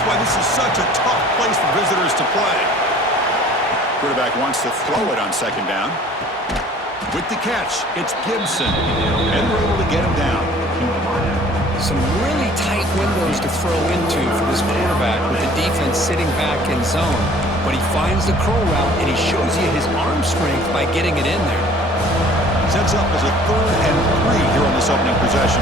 That's why this is such a tough place for visitors to play. Quarterback wants to throw it on second down. With the catch, it's Gibson. And we're able to get him down. Some really tight windows to throw into for this quarterback with the defense sitting back in zone. But he finds the curl route, and he shows you his arm strength by getting it in there. Sets up as a 3rd and 3 here on this opening possession.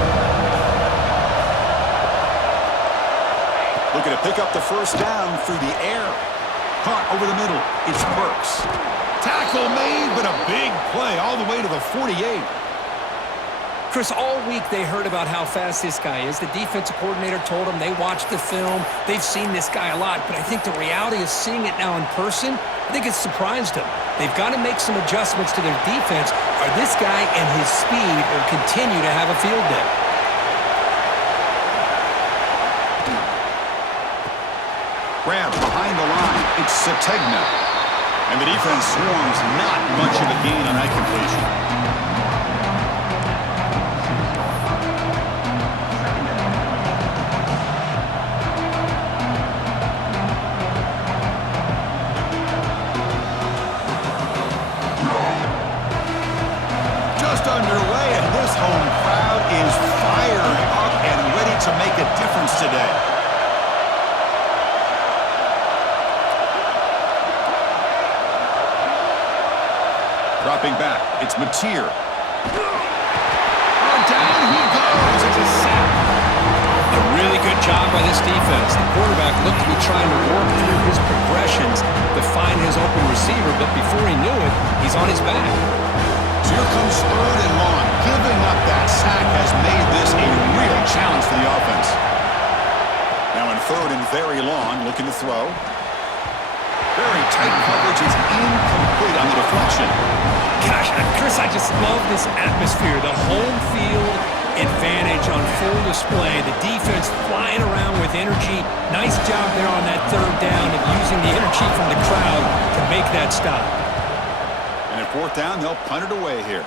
Looking to pick up the first down through the air. Caught over the middle. It's Burks. Tackle made, but a big play all the way to the 48. Chris, all week they heard about how fast this guy is. The defensive coordinator told them they watched the film. They've seen this guy a lot, but I think the reality of seeing it now in person, I think it's surprised them. They've got to make some adjustments to their defense, or this guy and his speed will continue to have a field day. Grab behind the line. It's Sategna. And the defense swarms, not much of a gain on that completion. Underway, and this home crowd is fired up and ready to make a difference today. Dropping back, it's Mateer. Oh, down he goes. It's a sack. A really good job by this defense. The quarterback looked to be trying to work through his progressions to find his open receiver, but before he knew it, he's on his back. So here comes 3rd and long. Giving up that sack has made this a real challenge for the offense. Now in 3rd and very long, looking to throw. Very tight coverage is incomplete on the deflection. Gosh, Chris, I just love this atmosphere. The home field advantage on full display. The defense flying around with energy. Nice job there on that 3rd down of using the energy from the crowd to make that stop. And at 4th down, they'll punt it away here.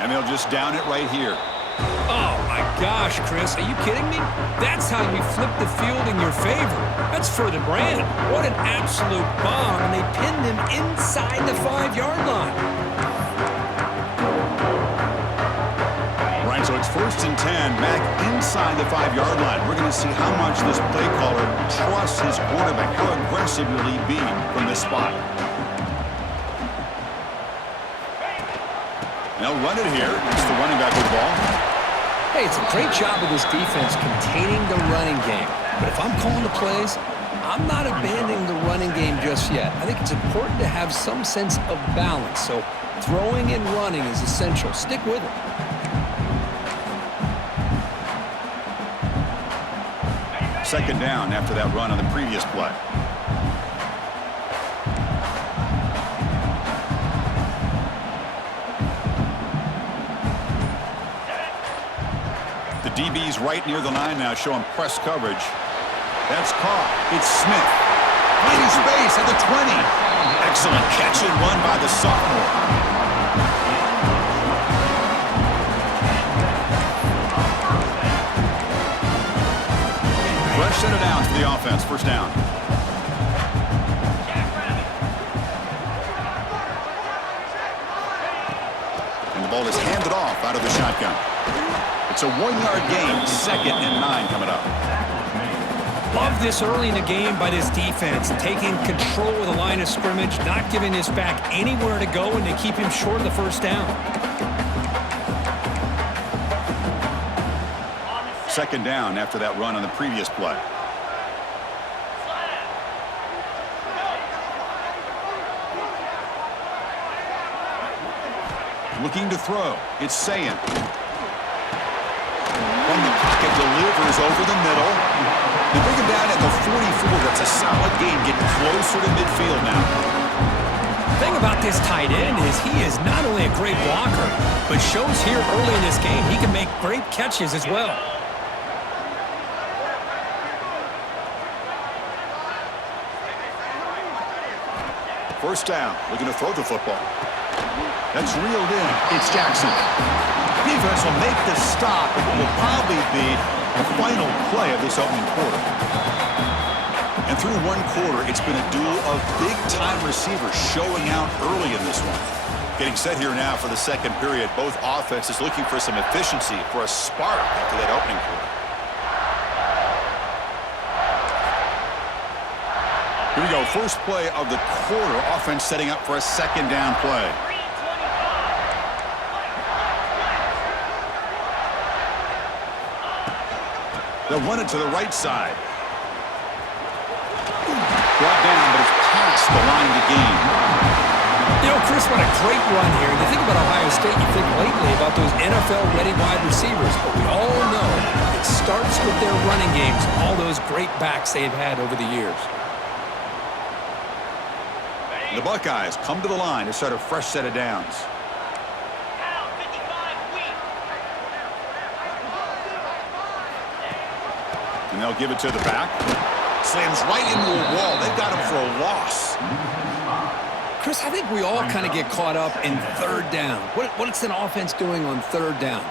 And they'll just down it right here. Oh, my gosh, Chris. Are you kidding me? That's how you flip the field in your favor. That's for the brand. What an absolute bomb. And they pinned him inside the 5-yard line. Right, so it's 1st and 10. Mack inside the 5-yard line. We're going to see how much this play caller trusts his quarterback. How aggressive will he be from this spot? They'll run it here. It's the running back with the ball. Hey, it's a great job of this defense containing the running game. But if I'm calling the plays, I'm not abandoning the running game just yet. I think it's important to have some sense of balance. So throwing and running is essential. Stick with it. Second down after that run on the previous play. The DB's right near the line now, showing press coverage. That's caught. It's Smith. Finding space at the 20. Excellent catch and run by the sophomore. Fresh set it down to the offense. First down. And the ball is handed off out of the shotgun. It's a 1-yard gain. 2nd and 9 coming up. Love this early in the game by this defense, taking control of the line of scrimmage, not giving this back anywhere to go, and they keep him short of the first down. 2nd down after that run on the previous play. Looking to throw. It's Sayin. From the pocket, delivers over the middle. They bring him down at the 44. That's a solid gain, getting closer to midfield now. The thing about this tight end is he is not only a great blocker, but shows here early in this game he can make great catches as well. First down, looking to throw the football. That's reeled in. It's Jackson. defense will make the stop. It will probably be the final play of this opening quarter. And through one quarter, it's been a duel of big-time receivers showing out early in this one. Getting set here now for the second period. Both offenses looking for some efficiency, for a spark after that opening quarter. Here we go, first play of the quarter. Offense setting up for a second down play. They'll run it to the right side. Brought down, but it's past the line of the game. You know, Chris, what a great run here. You think about Ohio State, you think lately about those NFL-ready wide receivers, but we all know it starts with their running games, all those great backs they've had over the years. The Buckeyes come to the line to start a fresh set of downs. And they'll give it to the back. Slams right into a wall. They've got him for a loss. Chris, I think we all kind of get caught up in third down. What's an offense doing on third down?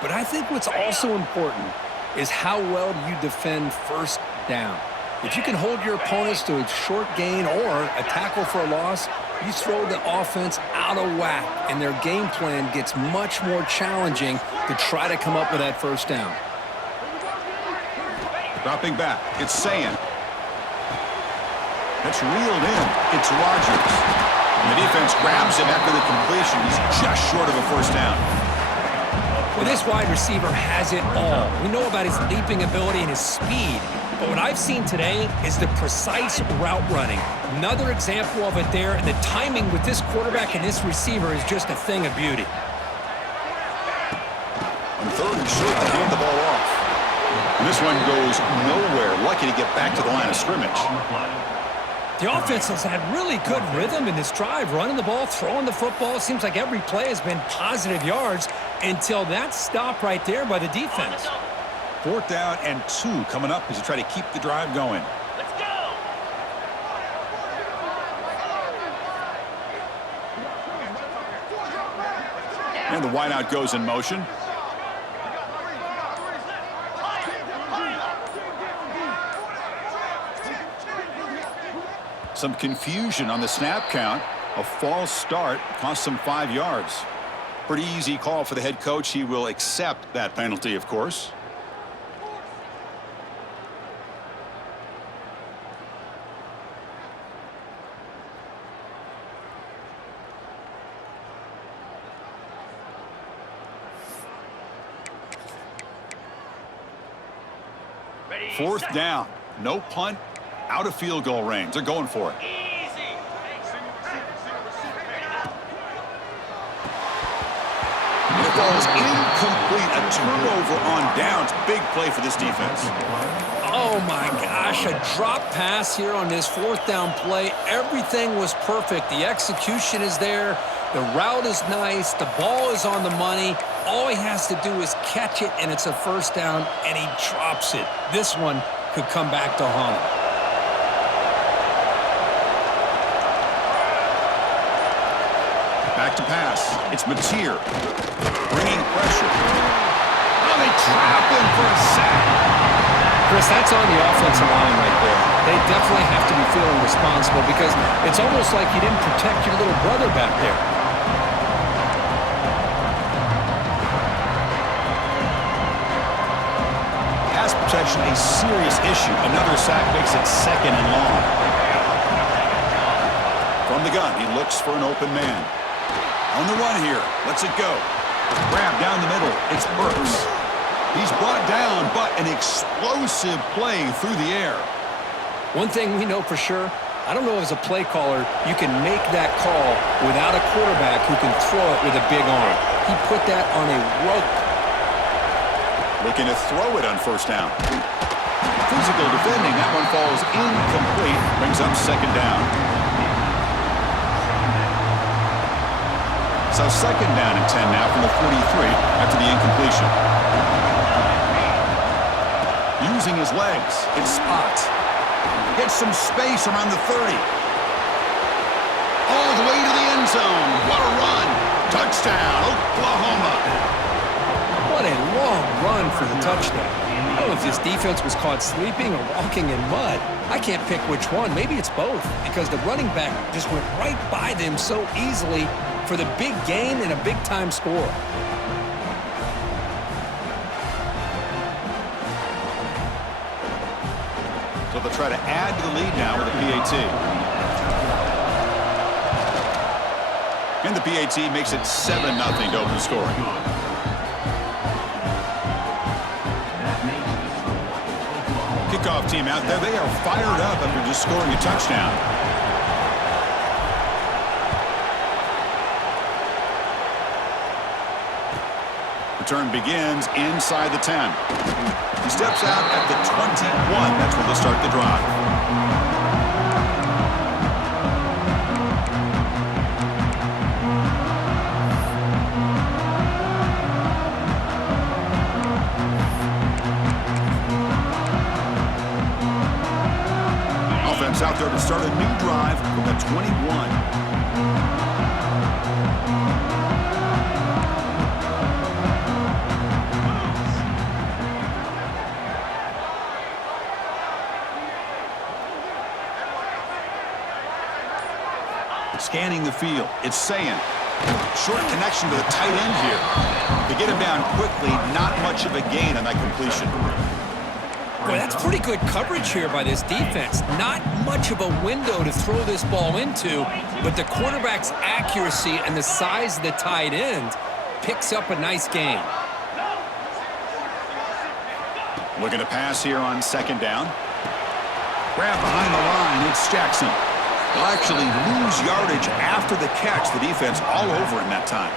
But I think what's also important is how well do you defend first down. If you can hold your opponents to a short gain or a tackle for a loss, you throw the offense out of whack, and their game plan gets much more challenging to try to come up with that first down. Dropping back, it's Sayin. That's reeled in. It's Rodgers. And the defense grabs him after the completion. He's just short of a first down. Well, this wide receiver has it all. We know about his leaping ability and his speed. But what I've seen today is the precise route running. Another example of it there. And the timing with this quarterback and this receiver is just a thing of beauty. On third and short, they hand the ball off. And this one goes nowhere. Lucky to get back to the line of scrimmage. The offense has had really good rhythm in this drive, running the ball, throwing the football. It seems like every play has been positive yards until that stop right there by the defense. 4th down and 2 coming up as you try to keep the drive going. Let's go! And the wideout goes in motion. Some confusion on the snap count. A false start cost them 5 yards. Pretty easy call for the head coach. He will accept that penalty, of course. Ready, 4th set. down. No punt. Out of field goal range. They're going for it. Easy. It falls incomplete. A turnover on downs. Big play for this defense. Oh, my gosh. A drop pass here on this 4th down play. Everything was perfect. The execution is there. The route is nice. The ball is on the money. All he has to do is catch it, and it's a first down, and he drops it. This one could come back to haunt him. Back to pass. It's Mateer. Bringing pressure. Oh, they trap him for a sack. Chris, that's on the offensive line right there. They definitely have to be feeling responsible because it's almost like you didn't protect your little brother back there. Pass protection, a serious issue. Another sack makes it 2nd and long. From the gun, he looks for an open man. On the run here. Lets it go. Grab down the middle. It's Burks. He's brought down, but an explosive play through the air. One thing we know for sure, I don't know as a play caller, you can make that call without a quarterback who can throw it with a big arm. He put that on a rope. Looking to throw it on first down. Physical defending. That one falls incomplete. Brings up 2nd down. So 2nd down and 10 now from the 43 after the incompletion. Using his legs, it's Spot. Gets some space around the 30. All the way to the end zone. What a run. Touchdown, Oklahoma. What a long run for the touchdown. I don't know if this defense was caught sleeping or walking in mud. I can't pick which one. Maybe it's both, because the running back just went right by them so easily for the big gain and a big-time score. So they'll try to add to the lead now with a PAT. And the PAT makes it 7-0 to open scoring. Kickoff team out there. They are fired up after just scoring a touchdown. Return begins inside the 10. He steps out at the 21. That's where they'll start the drive. Out there to start a new drive from the 21. Scanning the field, it's saying short connection to the tight end here. They get him down quickly, not much of a gain on that completion. Boy, that's pretty good coverage here by this defense. Not much of a window to throw this ball into, but the quarterback's accuracy and the size of the tight end picks up a nice gain. Looking to pass here on second down. Grab behind the line, it's Jackson. They'll actually lose yardage after the catch. The defense all over him that time.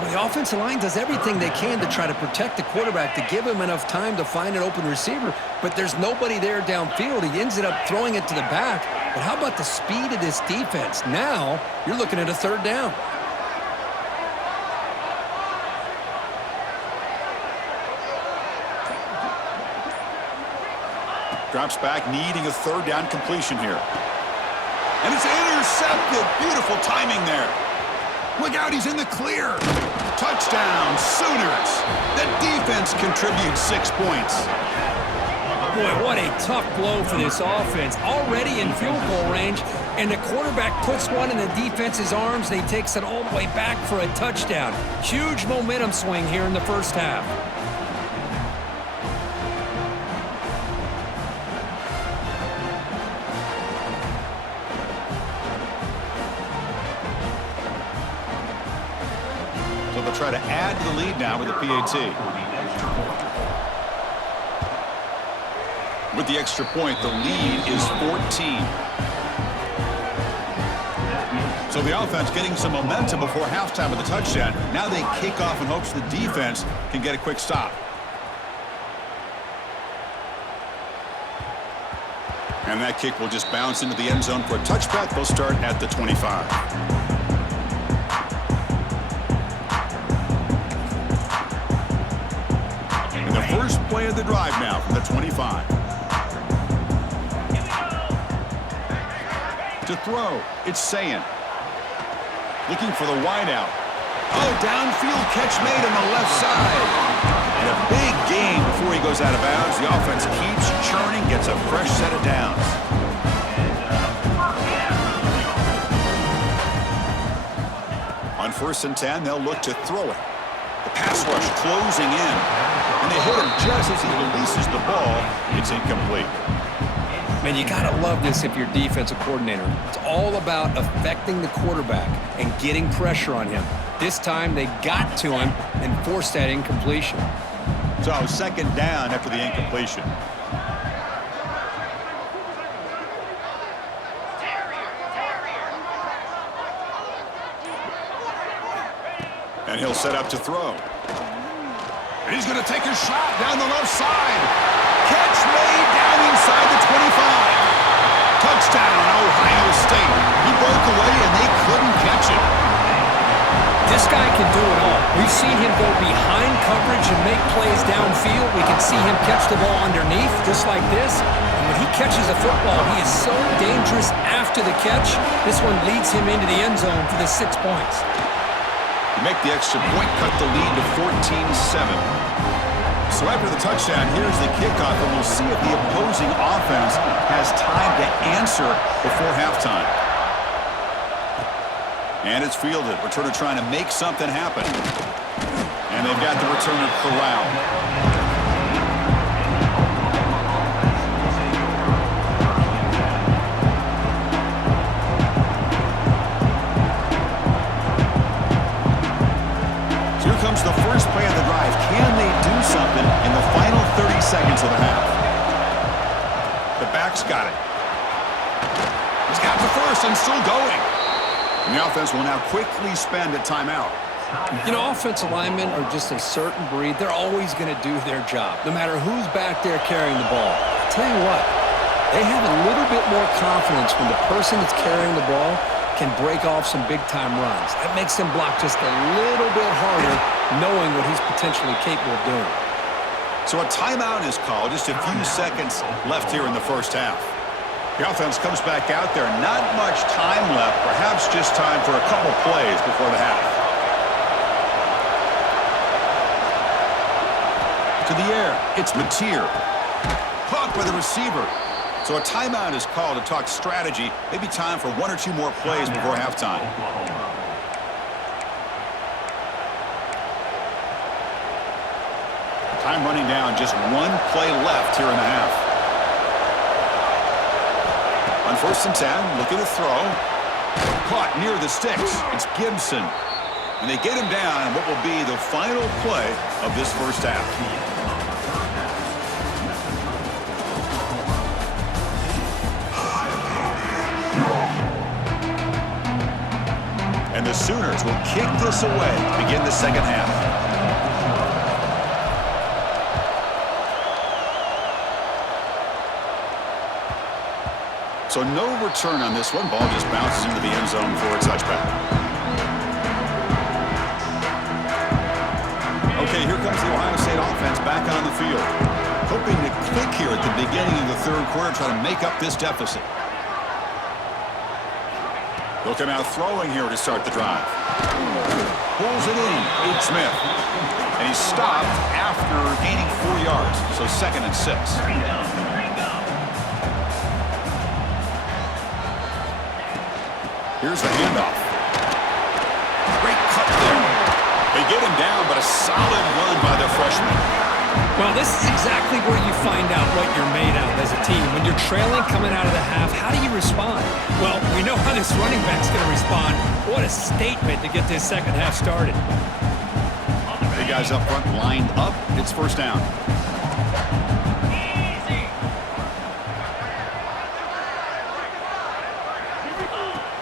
Well, the offensive line does everything they can to try to protect the quarterback, to give him enough time to find an open receiver, but there's nobody there downfield. He ends up throwing it to the back. But how about the speed of this defense? Now you're looking at a third down. Drops back, needing a third down completion here. And it's intercepted. Beautiful timing there. Look out, he's in the clear. Touchdown, Sooners. The defense contributes 6 points. Boy, what a tough blow for this offense. Already in field goal range, and the quarterback puts one in the defense's arms, and he takes it all the way back for a touchdown. Huge momentum swing here in the first half. Try to add to the lead now with a PAT. With the extra point, the lead is 14. So the offense getting some momentum before halftime with the touchdown. Now they kick off in hopes the defense can get a quick stop. And that kick will just bounce into the end zone for a touchback. They'll start at the 25. First play of the drive now from the 25. To throw, it's Sayin. Looking for the wideout. Oh, downfield catch made on the left side. And a big gain before he goes out of bounds. The offense keeps churning, gets a fresh set of downs. On 1st and 10, they'll look to throw it. The pass rush closing in. And they hit him just as he releases the ball. It's incomplete. Man, you got to love this if you're defensive coordinator. It's all about affecting the quarterback and getting pressure on him. This time they got to him and forced that incompletion. So second down after the incompletion. And he'll set up to throw. And he's going to take a shot down the left side. Catch made down inside the 25. Touchdown, Ohio State. He broke away and they couldn't catch him. This guy can do it all. We've seen him go behind coverage and make plays downfield. We can see him catch the ball underneath, just like this. And when he catches a football, he is so dangerous after the catch. This one leads him into the end zone for the 6 points. make the extra point, cut the lead to 14-7. So after the touchdown, here's the kickoff, and we'll see if the opposing offense has time to answer before halftime. And it's fielded. Returner trying to make something happen. And they've got the returner corralled. Comes the first play of the drive. Can they do something in the final 30 seconds of the half? The back's got it. He's got the first and still going. And the offense will now quickly spend a timeout. You know, offensive linemen are just a certain breed. They're always going to do their job, no matter who's back there carrying the ball. I'll tell you what, they have a little bit more confidence when the person that's carrying the ball can break off some big-time runs. That makes them block just a little bit harder, knowing what he's potentially capable of doing. So a timeout is called. Just a few seconds left here in the first half. The offense comes back out there. Not much time left. Perhaps just time for a couple plays before the half. To the air. It's Mateer. Caught by the receiver. So a timeout is called to talk strategy. Maybe time for one or two more plays before halftime. Time running down. Just one play left here in the half. On 1st and 10, looking to throw. Caught near the sticks. It's Gibson. And they get him down in what will be the final play of this first half. And the Sooners will kick this away to begin the second half. So no return on this one. Ball just bounces into the end zone for a touchback. Okay, here comes the Ohio State offense back on the field. Hoping to click here at the beginning of the third quarter, trying to make up this deficit. They'll come out throwing here to start the drive. Pulls it in. Ike Smith. And he's stopped after gaining 4 yards. So 2nd and 6. Here's the handoff. Great cut there. They get him down, but a solid run by the freshman. Well, this is exactly where you find out what you're made of as a team. When you're trailing coming out of the half, how do you respond? Well, we know how this running back's going to respond. What a statement to get this second half started. Big guys up front lined up. It's first down.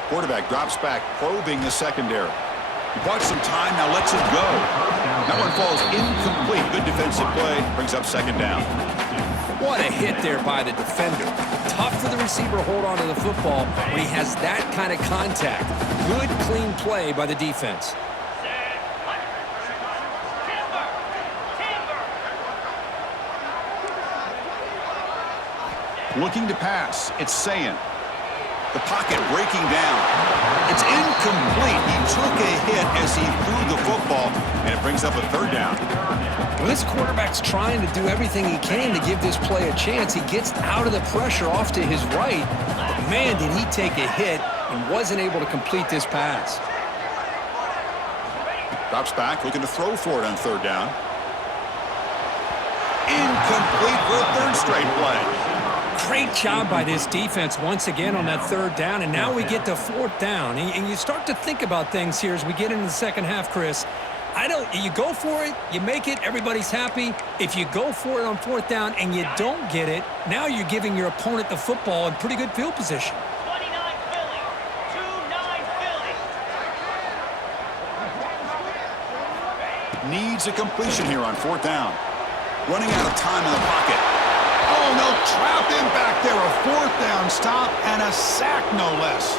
Quarterback drops back, probing the secondary. He bought some time, now lets it go. That one falls incomplete. Good defensive play, brings up second down. What a hit there by the defender. Tough for the receiver to hold on to the football when he has that kind of contact. Good, clean play by the defense. Looking to pass, it's Sayin. The pocket breaking down. It's incomplete. He took a hit as he threw the football, and it brings up a third down. Well, this quarterback's trying to do everything he can to give this play a chance. He gets out of the pressure off to his right, but man, did he take a hit and wasn't able to complete this pass. Drops back, looking to throw for it on third down. Incomplete for a third straight play. Great job by this defense once again on that third down, and now we get to fourth down. And you start to think about things here as we get into the second half, Chris. You go for it, you make it, everybody's happy. If you go for it on fourth down and you don't get it, now you're giving your opponent the football in pretty good field position. 29 Philly. 2-9 Philly. Needs a completion here on fourth down. Running out of time in the pocket. Oh, no, trapped in back there. A fourth down stop and a sack, no less.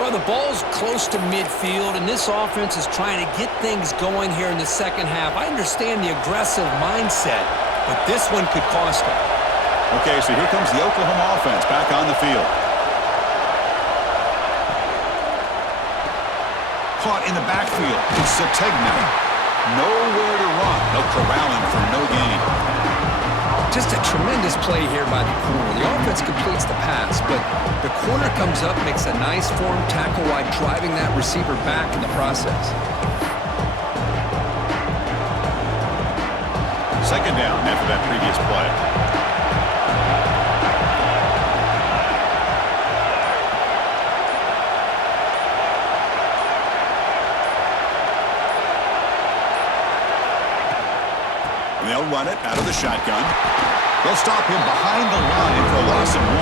Well, the ball's close to midfield, and this offense is trying to get things going here in the second half. I understand the aggressive mindset, but this one could cost them. Okay, so here comes the Oklahoma offense back on the field. Caught in the backfield. It's Sategna. Nowhere to run. They'll corral him for no gain. Just a tremendous play here by the corner. The offense completes the pass, but the corner comes up, makes a nice form tackle while driving that receiver back in the process. Second down after that previous play. And they'll run it out of the shotgun. They'll stop him behind the line for a loss of 1.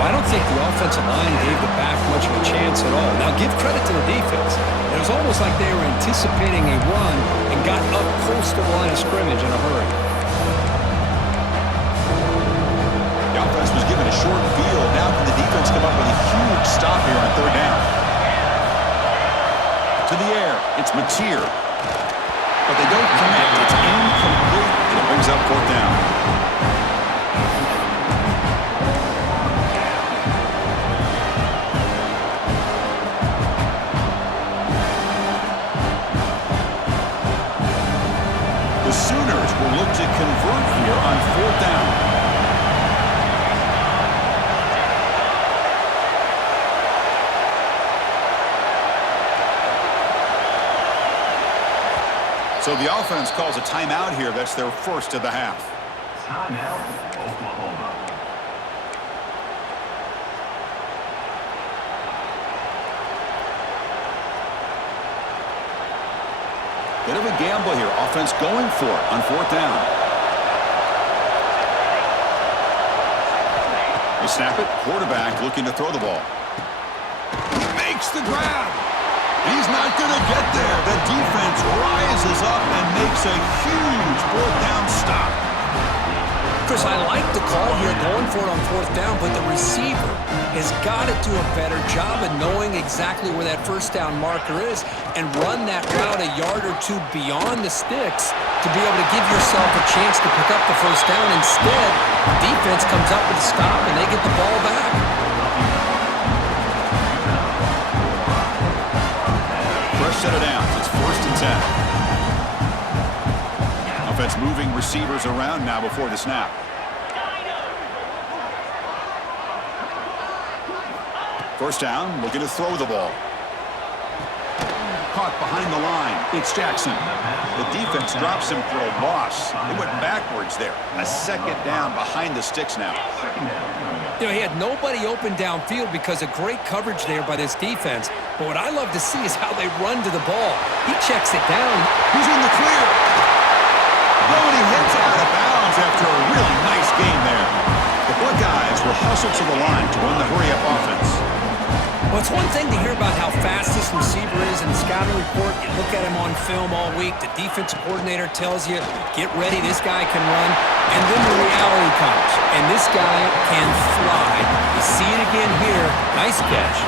Well, I don't think the offensive line gave the back much of a chance at all. Now, give credit to the defense. It was almost like they were anticipating a run and got up close to the line of scrimmage in a hurry. The offense was given a short field. Now can the defense come up with a huge stop here on third down? To the air. It's Mateer. But they don't connect. It's incomplete, and it brings up fourth down. The Sooners will look to convert here on fourth down. So the offense calls a timeout here. That's their first of the half. Timeout, Oklahoma. Bit of a gamble here. Offense going for it on fourth down. They snap it. Quarterback looking to throw the ball. Makes the grab. He's not going to get there. The defense rises up and makes a huge fourth down stop. Chris, I like the call here going for it on fourth down, but the receiver has got to do a better job of knowing exactly where that first down marker is and run that route a yard or two beyond the sticks to be able to give yourself a chance to pick up the first down. Instead, the defense comes up with a stop and they get the ball back. Set of downs. It's first and 10. Offense moving receivers around now before the snap. First down, looking to throw the ball. Caught behind the line. It's Jackson. The defense drops him for a loss. They went backwards there. A second down behind the sticks now. You know, he had nobody open downfield because of great coverage there by this defense. But what I love to see is how they run to the ball. He checks it down. He's in the clear. Oh, and he hits out of bounds after a really nice gain there. The Buckeyes will hustle to the line to run the hurry-up offense. Well, it's one thing to hear about how fast this receiver is in the scouting report. You look at him on film all week. The defensive coordinator tells you, get ready, this guy can run. And then the reality comes, and this guy can fly. You see it again here. Nice catch.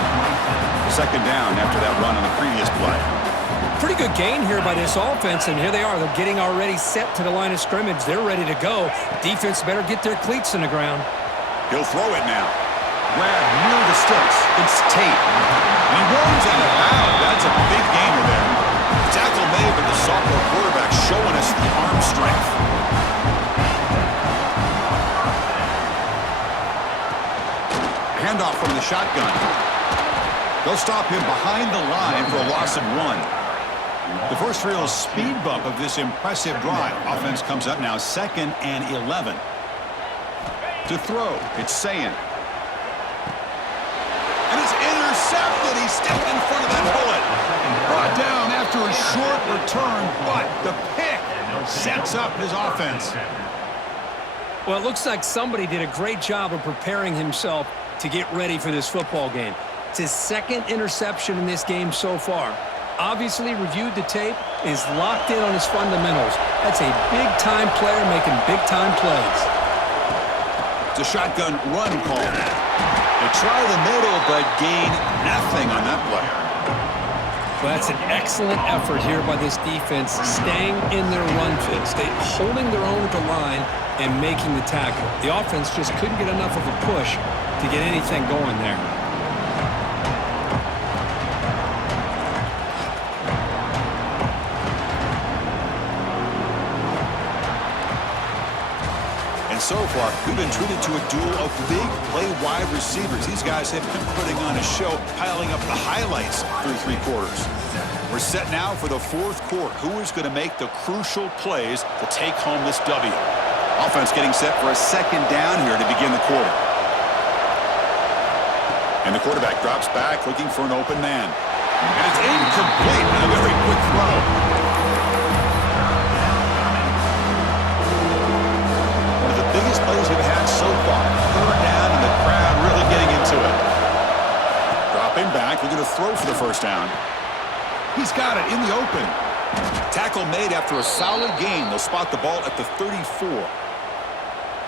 Second down after that run on the previous play. Pretty good gain here by this offense, and here they are. They're getting already set to the line of scrimmage. They're ready to go. Defense better get their cleats in the ground. He'll throw it now. Grab near the sticks. It's Tate. And he runs out of bounds. That's a big gainer there. Tackle made, but the sophomore quarterback showing us the arm strength. Handoff from the shotgun. They'll stop him behind the line for a loss of 1. The first real speed bump of this impressive drive. Offense comes up now 2nd and 11. To throw, it's Sayin. And it's intercepted. He stepped in front of that bullet. Brought down after a short return, but the pick sets up his offense. Well, it looks like somebody did a great job of preparing himself to get ready for this football game. It's his 2nd interception in this game so far. Obviously reviewed the tape, is locked in on his fundamentals. That's a big-time player making big-time plays. It's a shotgun run call. They try the middle, but gain nothing on that play. Well, that's an excellent effort here by this defense, staying in their run fits. They holding their own at the line and making the tackle. The offense just couldn't get enough of a push to get anything going there. so far, we've been treated to a duel of big play wide receivers. These guys have been putting on a show, piling up the highlights through three quarters. We're set now for the fourth quarter. Who is going to make the crucial plays to take home this W? Offense getting set for a second down here to begin the quarter. And the quarterback drops back looking for an open man. And it's incomplete and a very quick throw. One of the biggest plays we've had so far. Third down and the crowd really getting into it. Dropping back, looking to throw for the first down. He's got it in the open. Tackle made after a solid gain. They'll spot the ball at the 34.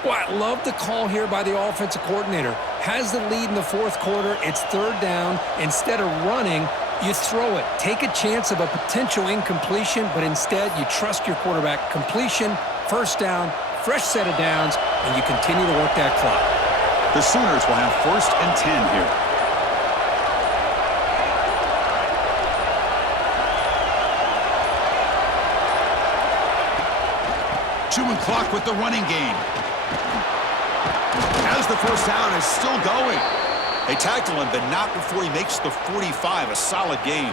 Well, I love the call here by the offensive coordinator. Has the lead in the fourth quarter. It's third down. Instead of running, you throw it. Take a chance of a potential incompletion, but instead you trust your quarterback. Completion, first down, fresh set of downs, and you continue to work that clock. The Sooners will have 1st and 10 here. Chewing clock with the running game. As the first down is still going. They tackle him, but not before he makes the 45. A solid game.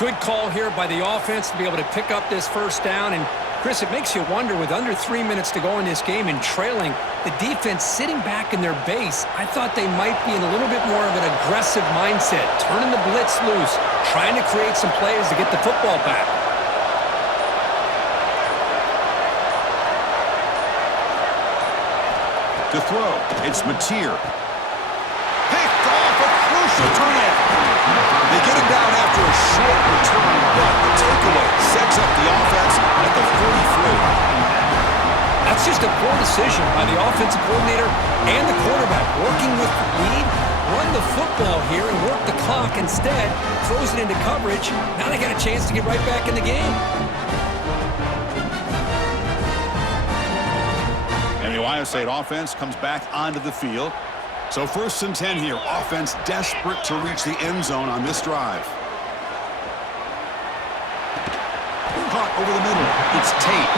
Good call here by the offense to be able to pick up this first down. And, Chris, it makes you wonder, with under 3 minutes to go in this game and trailing, the defense sitting back in their base, I thought they might be in a little bit more of an aggressive mindset, turning the blitz loose, trying to create some plays to get the football back. To throw, it's Mateer. Picked off, a crucial turnover. They get him down after a short return, but the takeaway sets up the offense at the 43. That's just a poor decision by the offensive coordinator and the quarterback. Working with the lead, run the football here and work the clock. Instead, throws it into coverage. Now they got a chance to get right back in the game. And the Ohio State offense comes back onto the field. So 1st and 10 here. Offense desperate to reach the end zone on this drive. Caught over the middle. It's Tate.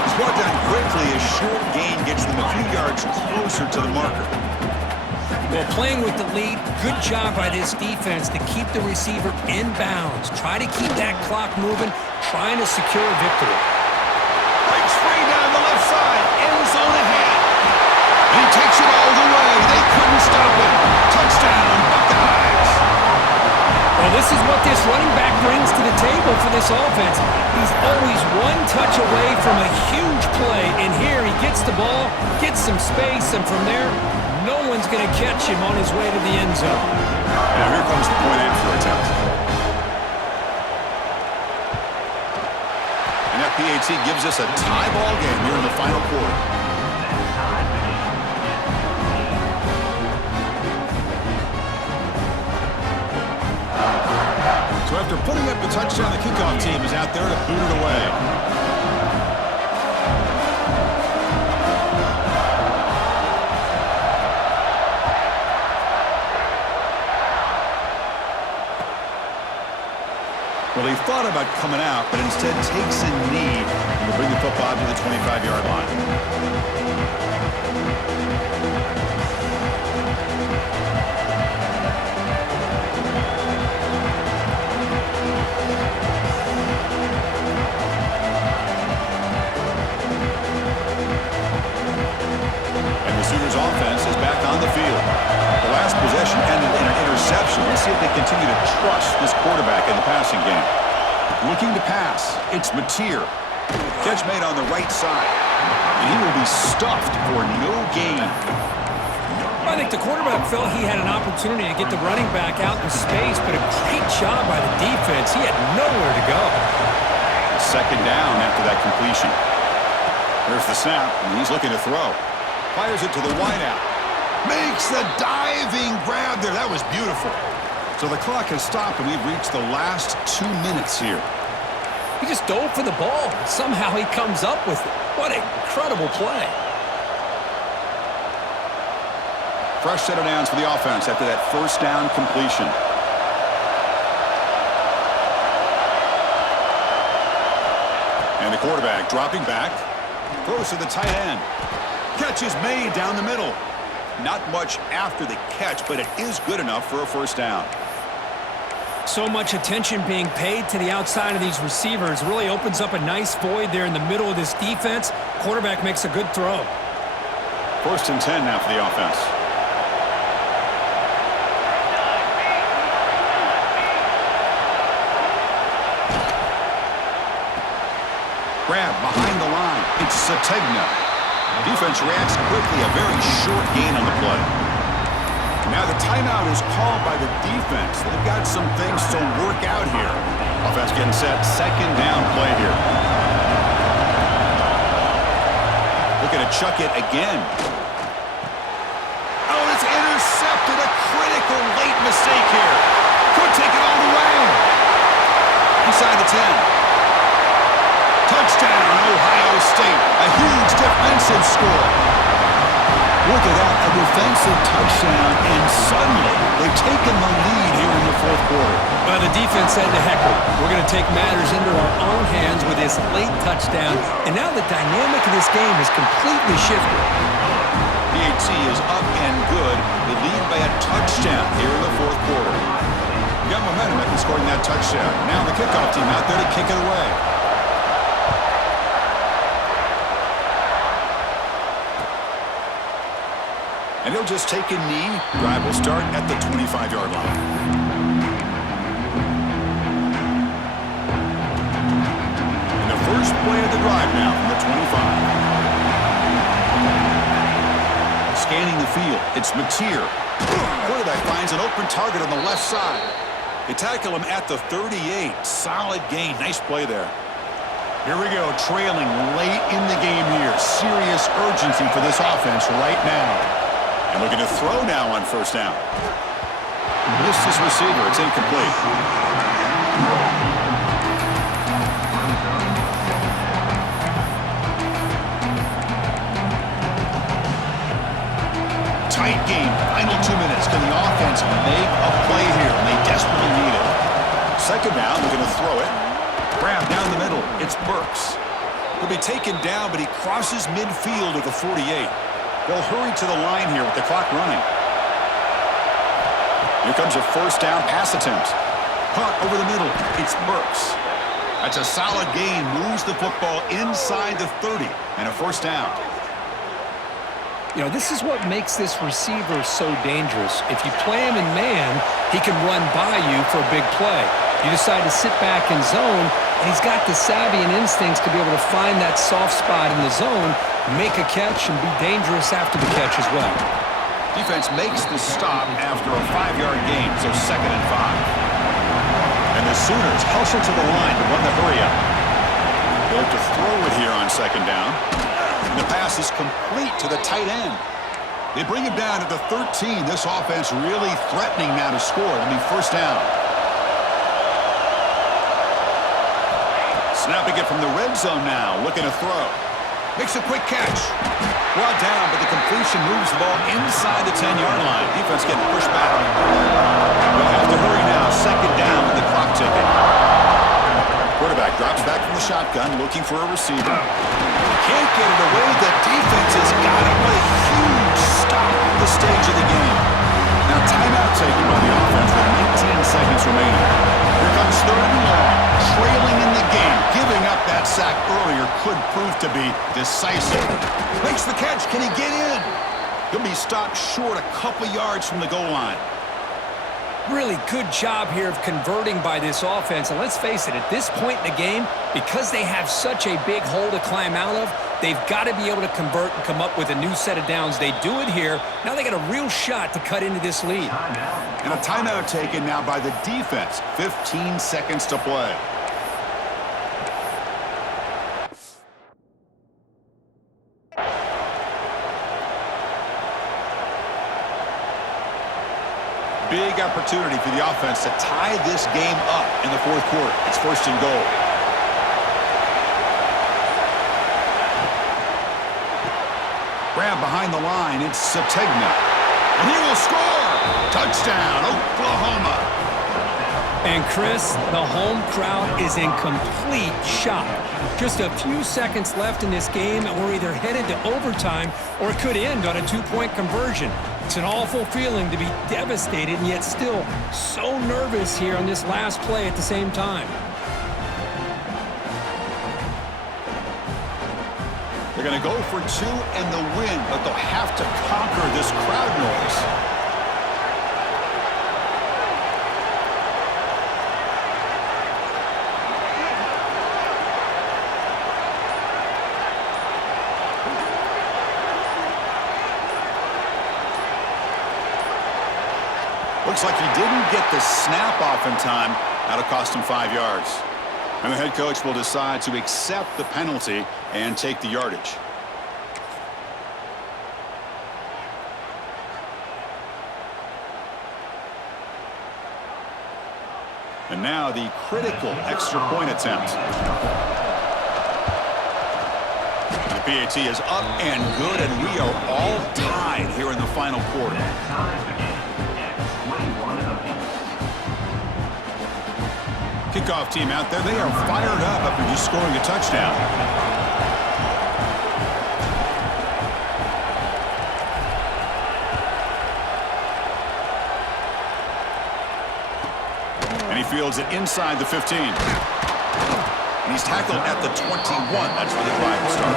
He's brought down quickly. A short gain gets them a few yards closer to the marker. Well, playing with the lead, good job by this defense to keep the receiver in bounds. Try to keep that clock moving, trying to secure a victory. Breaks free down the left side. End zone ahead. And he takes it all the way. They couldn't stop him. Touchdown, Buckeyes. Well, this is what this running back brings to the table for this offense. He's always one touch away from a huge play. And here he gets the ball, gets some space, and from there, no one's going to catch him on his way to the end zone. Now here comes the point after attempt. And that PAT gives us a tie ball game here in the final quarter. So after putting up the touchdown, the kickoff team is out there to boot it away. Well, he thought about coming out, but instead takes a knee and will bring the football to the 25-yard line. And the Sooners offense is back on the field. The last possession ended in an interception. Let's see if they continue to trust this quarterback in the passing game. Looking to pass, it's Mateer. Catch made on the right side. And he will be stuffed for no gain. I think the quarterback felt he had an opportunity to get the running back out in space, but a great job by the defense. He had nowhere to go. Second down after that completion. There's the snap, and he's looking to throw. Fires it to the wideout. Makes the diving grab there. That was beautiful. So the clock has stopped, and we've reached the last 2 minutes here. He just dove for the ball. Somehow he comes up with it. What an incredible play. Fresh set of downs for the offense after that first down completion. And the quarterback dropping back. Throws to the tight end. Catch is made down the middle. Not much after the catch, but it is good enough for a first down. So much attention being paid to the outside of these receivers. Really opens up a nice void there in the middle of this defense. Quarterback makes a good throw. 1st and 10 now for the offense. Grab behind the line. It's Sategna. Defense reacts quickly. A very short gain on the play. Now the timeout is called by the defense. They've got some things to work out here. Offense getting set. 2nd down play here. Looking to chuck it again. Oh, it's intercepted. A critical late mistake here. Could take it all the way. Inside the 10. Touchdown, Ohio State. A huge defensive score. Look at that, a defensive touchdown, and suddenly they've taken the lead here in the 4th quarter. Well, the defense said to heck with it. We're going to take matters into our own hands with this late touchdown, and now the dynamic of this game has completely shifted. PAT is up and good. They lead by a touchdown here in the 4th quarter. Got momentum after scoring that touchdown. Now the kickoff team out there to kick it away. And he'll just take a knee. Drive will start at the 25-yard line. And the first play of the drive now from the 25. Scanning the field, it's Mateer. Quarterback finds an open target on the left side. They tackle him at the 38. Solid gain. Nice play there. Here we go, trailing late in the game here. Serious urgency for this offense right now. And looking to throw now on 1st down. Missed his receiver. It's incomplete. Tight game. Final 2 minutes. Can the offense make a play here? And they desperately need it. 2nd down. Looking to throw it. Grab down the middle. It's Burks. He'll be taken down, but he crosses midfield at the 48. They'll hurry to the line here with the clock running. Here comes a 1st down pass attempt. Caught over the middle. It's Burks. That's a solid gain. Moves the football inside the 30. And a 1st down. You know, this is what makes this receiver so dangerous. If you play him in man, he can run by you for a big play. You decide to sit back in zone, and he's got the savvy and instincts to be able to find that soft spot in the zone, make a catch, and be dangerous after the catch as well. Defense makes the stop after a 5-yard gain, so 2nd and 5. And the Sooners hustle to the line to run the hurry up. They'll have to throw it here on 2nd down. And the pass is complete to the tight end. They bring him down at the 13. This offense really threatening now to score. It'll be 1st down. Snapping it from the red zone now, looking to throw. Makes a quick catch. Brought down, but the completion moves the ball inside the 10-yard line. Defense getting pushed back. They'll have to hurry now. 2nd down with the clock ticking. Quarterback drops back from the shotgun, looking for a receiver. Can't get it away. The defense has got him. What a huge stop at this stage of the game. Now timeout taken by the offense with 19 seconds remaining. Here comes 3rd and long. Trailing in the game. Giving up that sack earlier could prove to be decisive. Makes the catch. Can he get in? He'll be stopped short a couple yards from the goal line. Really good job here of converting by this offense. And let's face it, at this point in the game, because they have such a big hole to climb out of, they've got to be able to convert and come up with a new set of downs. They do it here. Now they got a real shot to cut into this lead. And a timeout taken now by the defense. 15 seconds to play. Big opportunity for the offense to tie this game up in the 4th quarter. It's 1st and goal. Grab behind the line. It's Sategna. And he will score. Touchdown, Oklahoma. And Chris, the home crowd is in complete shock. Just a few seconds left in this game, and we're either headed to overtime or it could end on a two-point conversion. It's an awful feeling to be devastated and yet still so nervous here on this last play at the same time. They're going to go for two and the win, but they'll have to conquer this crowd noise. Looks like he didn't get the snap off in time. That'll cost him 5 yards. And the head coach will decide to accept the penalty and take the yardage. And now the critical extra point attempt. The PAT is up and good, and we are all tied here in the final quarter. Kickoff team out there, they are fired up after just scoring a touchdown. And he fields it inside the 15. And he's tackled at the 21. That's where the drive will start.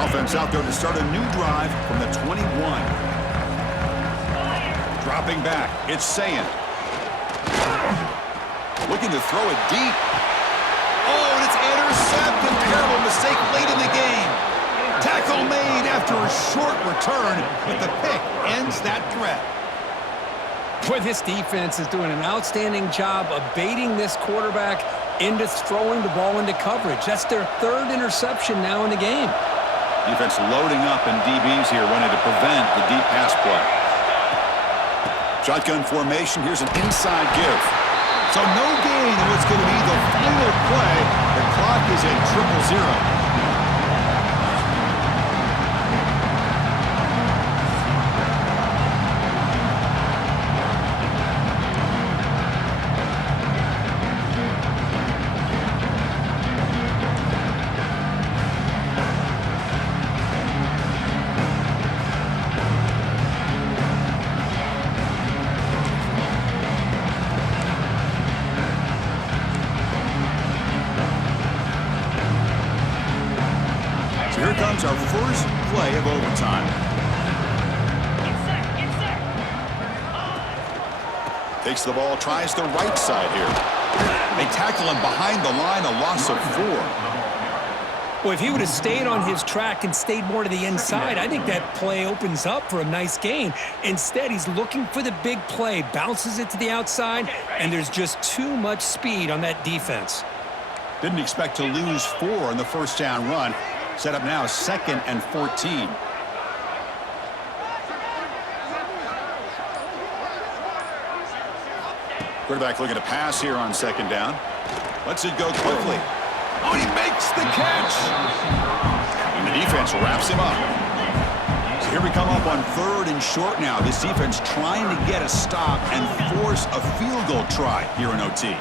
Offense out there to start a new drive from the 21. Dropping back, it's Sayin. Looking to throw it deep. Oh, and it's intercepted. Terrible mistake late in the game. Tackle made after a short return, but the pick ends that threat. Boy, this defense is doing an outstanding job of baiting this quarterback into throwing the ball into coverage. That's their third interception now in the game. Defense loading up in DBs here, wanting to prevent the deep pass play. Shotgun formation. Here's an inside give. So no gain in what's going to be the final play. The clock is at 0-0. Here comes our first play of overtime. Takes the ball, tries the right side here. They tackle him behind the line, a loss of 4. Well, if he would have stayed on his track and stayed more to the inside, I think that play opens up for a nice gain. Instead, he's looking for the big play, bounces it to the outside, and there's just too much speed on that defense. Didn't expect to lose 4 on the first down run. Set up now 2nd and 14. Quarterback looking to pass here on 2nd down. Lets it go quickly. Oh, he makes the catch! And the defense wraps him up. So here we come up on 3rd and short now. This defense trying to get a stop and force a field goal try here in OT.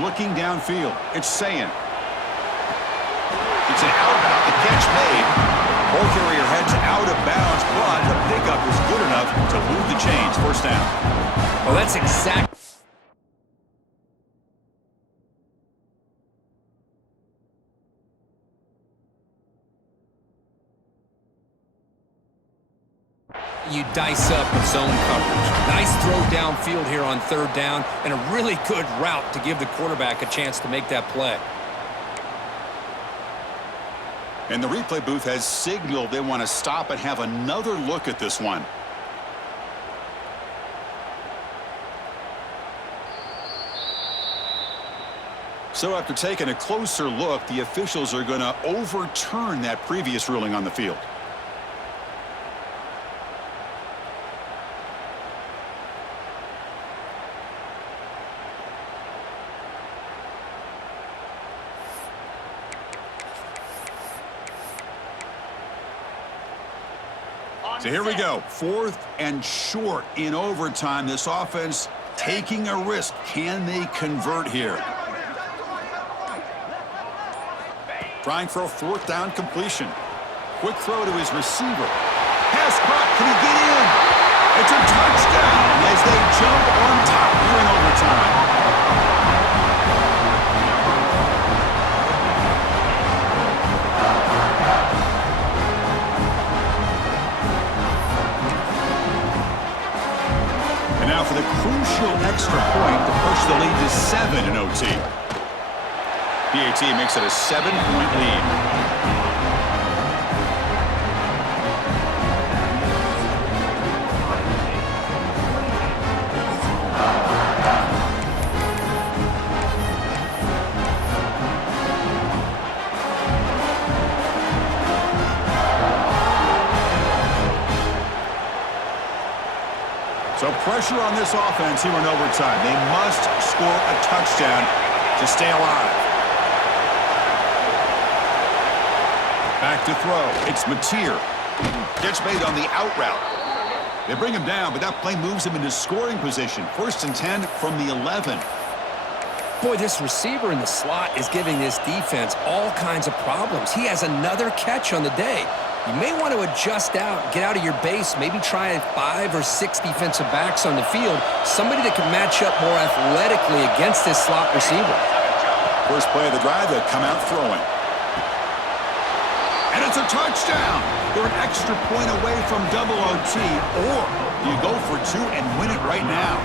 Looking downfield, it's Sayin. It's an outbound, the catch made. Ball carrier heads out of bounds, but the pickup is good enough to move the chains. First down. Well, that's exactly. You dice up zone coverage. Nice throw downfield here on 3rd down, and a really good route to give the quarterback a chance to make that play. And the replay booth has signaled they want to stop and have another look at this one. So after taking a closer look, the officials are going to overturn that previous ruling on the field. So here we go. 4th and short in overtime. This offense taking a risk. Can they convert here? Trying for a 4th down completion. Quick throw to his receiver. Pass caught. Can he get in? It's a touchdown as they jump on top here in overtime. And now for the crucial extra point to push the lead to 7 in OT. PAT makes it a 7-point lead. So pressure on this offense here in overtime. They must score a touchdown to stay alive. Back to throw. It's Mateer. Gets made on the out route. They bring him down, but that play moves him into scoring position. 1st and 10 from the 11. Boy, this receiver in the slot is giving this defense all kinds of problems. He has another catch on the day. You may want to adjust out, get out of your base, maybe try 5 or 6 defensive backs on the field, somebody that can match up more athletically against this slot receiver. First play of the drive, they come out throwing. And it's a touchdown. They're an extra point away from double OT, or you go for 2 and win it right now.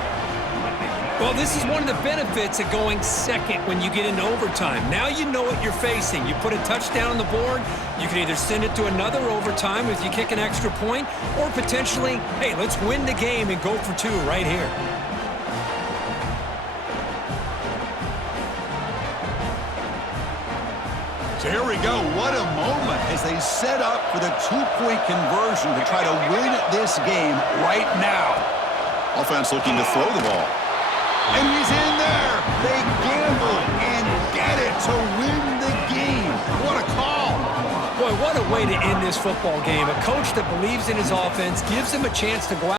Well, this is one of the benefits of going second when you get into overtime. Now you know what you're facing. You put a touchdown on the board, you can either send it to another overtime if you kick an extra point, or potentially, hey, let's win the game and go for 2 right here. So here we go. What a moment as they set up for the 2-point conversion to try to win this game right now. Offense looking to throw the ball. And he's in there. They gamble and get it to win the game. What a call. Boy, what a way to end this football game. A coach that believes in his offense, gives him a chance to go out.